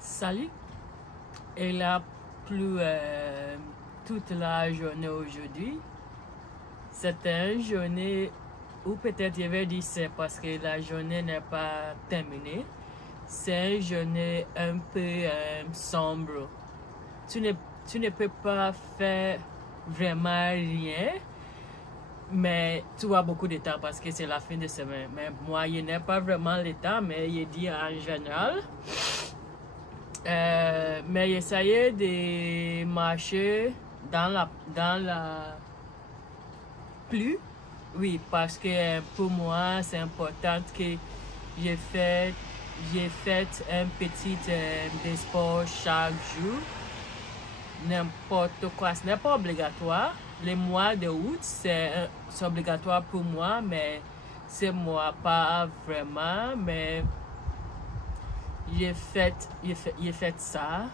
Salut, et là plus toute la journée aujourd'hui. C'était une journée où peut-être je vais dire c'est parce que la journée n'est pas terminée. C'est une journée un peu sombre. Tu ne peux pas faire vraiment rien, mais tu as beaucoup de temps parce que c'est la fin de semaine. Mais moi, je n'ai pas vraiment le temps, mais je dis en général. Mais j'essayais de marcher dans la pluie. Oui, parce que pour moi, c'est important que j'ai fait un petit de sport chaque jour. N'importe quoi, ce n'est pas obligatoire. Le mois de août, c'est obligatoire pour moi, mais c'est moi pas vraiment. Mais j'ai fait ça.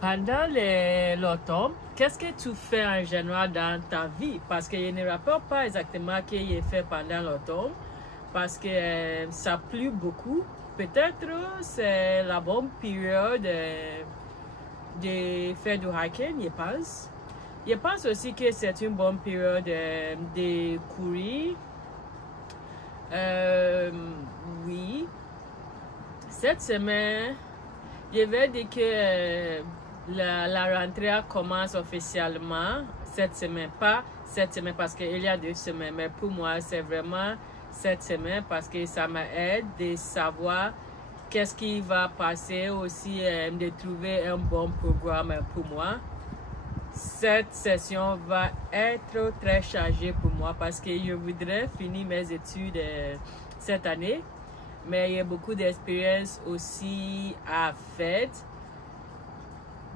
Pendant l'automne, qu'est-ce que tu fais en général dans ta vie? Parce que je ne rappelle pas exactement ce que j'ai fait pendant l'automne. Parce que ça plu beaucoup. Peut-être c'est la bonne période de faire du hiking, je pense. Je pense aussi que c'est une bonne période de courir. Oui. Cette semaine, je vais dire que la rentrée commence officiellement cette semaine. Pas cette semaine parce qu'il y a 2 semaines, mais pour moi, c'est vraiment cette semaine parce que ça m'aide de savoir qu'est-ce qui va passer, aussi de trouver un bon programme pour moi. Cette session va être très chargée pour moi parce que je voudrais finir mes études cette année. Mais il y a beaucoup d'expérience aussi à faire.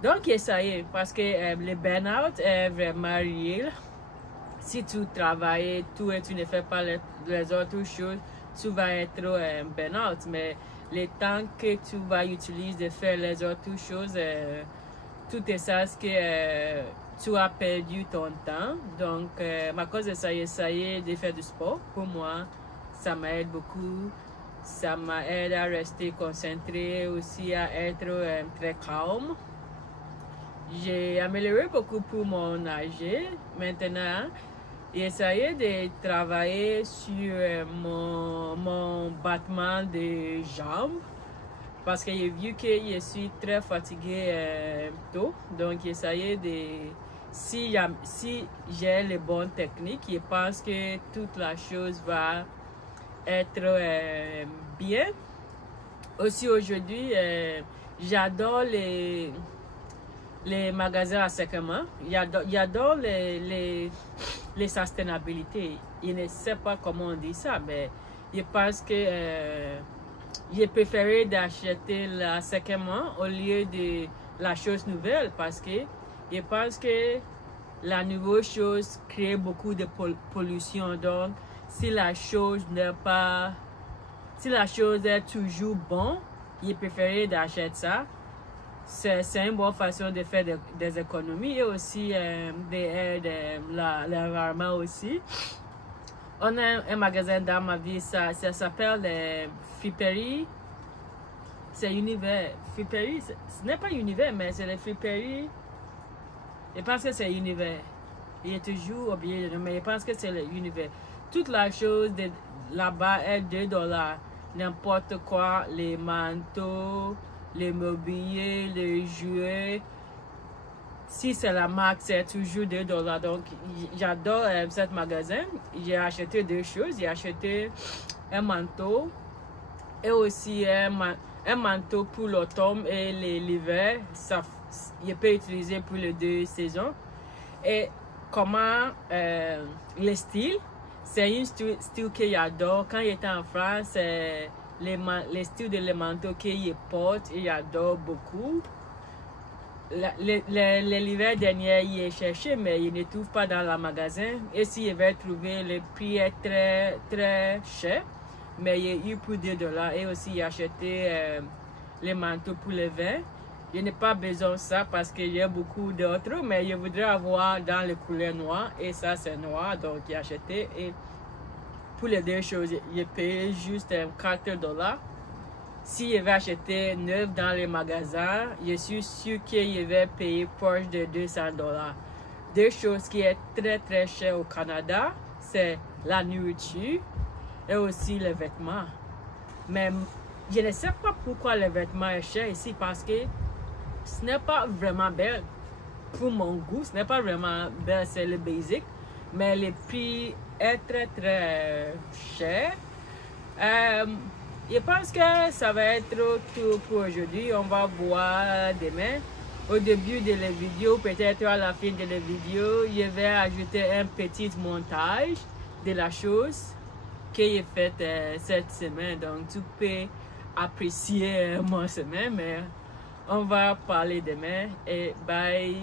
Donc, ça y est, parce que le burn-out est vraiment réel. Si tu travailles tout et tu ne fais pas les autres choses, tu vas être burn-out. Mais le temps que tu vas utiliser de faire les autres choses, tout est ça, que tu as perdu ton temps. Donc, ma cause, ça y est de faire du sport. Pour moi, ça m'aide beaucoup. Ça m'aide à rester concentré, aussi à être très calme. J'ai amélioré beaucoup pour mon âge. Maintenant, j'essaie de travailler sur mon battement de jambes. Parce que j'ai vu que je suis très fatiguée tôt. Donc, j'essaie de... Si j'ai les bonnes techniques, je pense que toute la chose va être bien. Aussi aujourd'hui, j'adore les magasins à séquement. J'adore les sustainabilité. Je ne sais pas comment on dit ça, mais je pense que j'ai préféré d'acheter la séquement au lieu de la chose nouvelle parce que je pense que la nouvelle chose crée beaucoup de pollution. Donc, si la chose est toujours bonne, je préfère d'acheter ça. C'est une bonne façon de faire des économies et aussi d'aider l'environnement aussi. On a un magasin dans ma vie, ça s'appelle Friperie. C'est Univers. Friperie, ce n'est pas Univers, mais c'est le Friperie. Je pense que c'est Univers. Il est toujours oublié, mais je pense que c'est l'Univers. Toute la chose là-bas est $2. N'importe quoi, les manteaux, les mobiliers, les jouets. Si c'est la marque, c'est toujours $2. Donc, j'adore ce magasin. J'ai acheté 2 choses. J'ai acheté un manteau et aussi un manteau pour l'automne et l'hiver. Je peux utiliser pour les 2 saisons. Et comment le style, c'est un style que j'adore. Quand j'étais en France, les styles de les manteaux que je porte et j'adore beaucoup. l'hiver dernier, il est cherché, mais il ne trouve pas dans le magasin. Et s'il va trouver, le prix est très, très cher. Mais il a eu pour $2. Et aussi, il a acheté les manteaux pour le vin. Je n'ai pas besoin de ça parce qu'il y a beaucoup d'autres, mais je voudrais avoir dans le couleur noir. Et ça, c'est noir, donc il a acheté. Et pour les deux choses, il paye juste $4. Si je vais acheter neuf dans les magasins, je suis sûr qu'il va payer proche de $200. Deux choses qui est très très cher au Canada, c'est la nourriture et aussi les vêtements. Mais je ne sais pas pourquoi les vêtements est cher ici parce que ce n'est pas vraiment belle pour mon goût, ce n'est pas vraiment belle, c'est le basic, mais le prix est très très cher. Je pense que ça va être tout pour aujourd'hui. On va voir demain. Au début de la vidéo, peut-être à la fin de la vidéo, je vais ajouter un petit montage de la chose que j'ai faite cette semaine. Donc, tu peux apprécier mon semaine, mais on va parler demain et bye.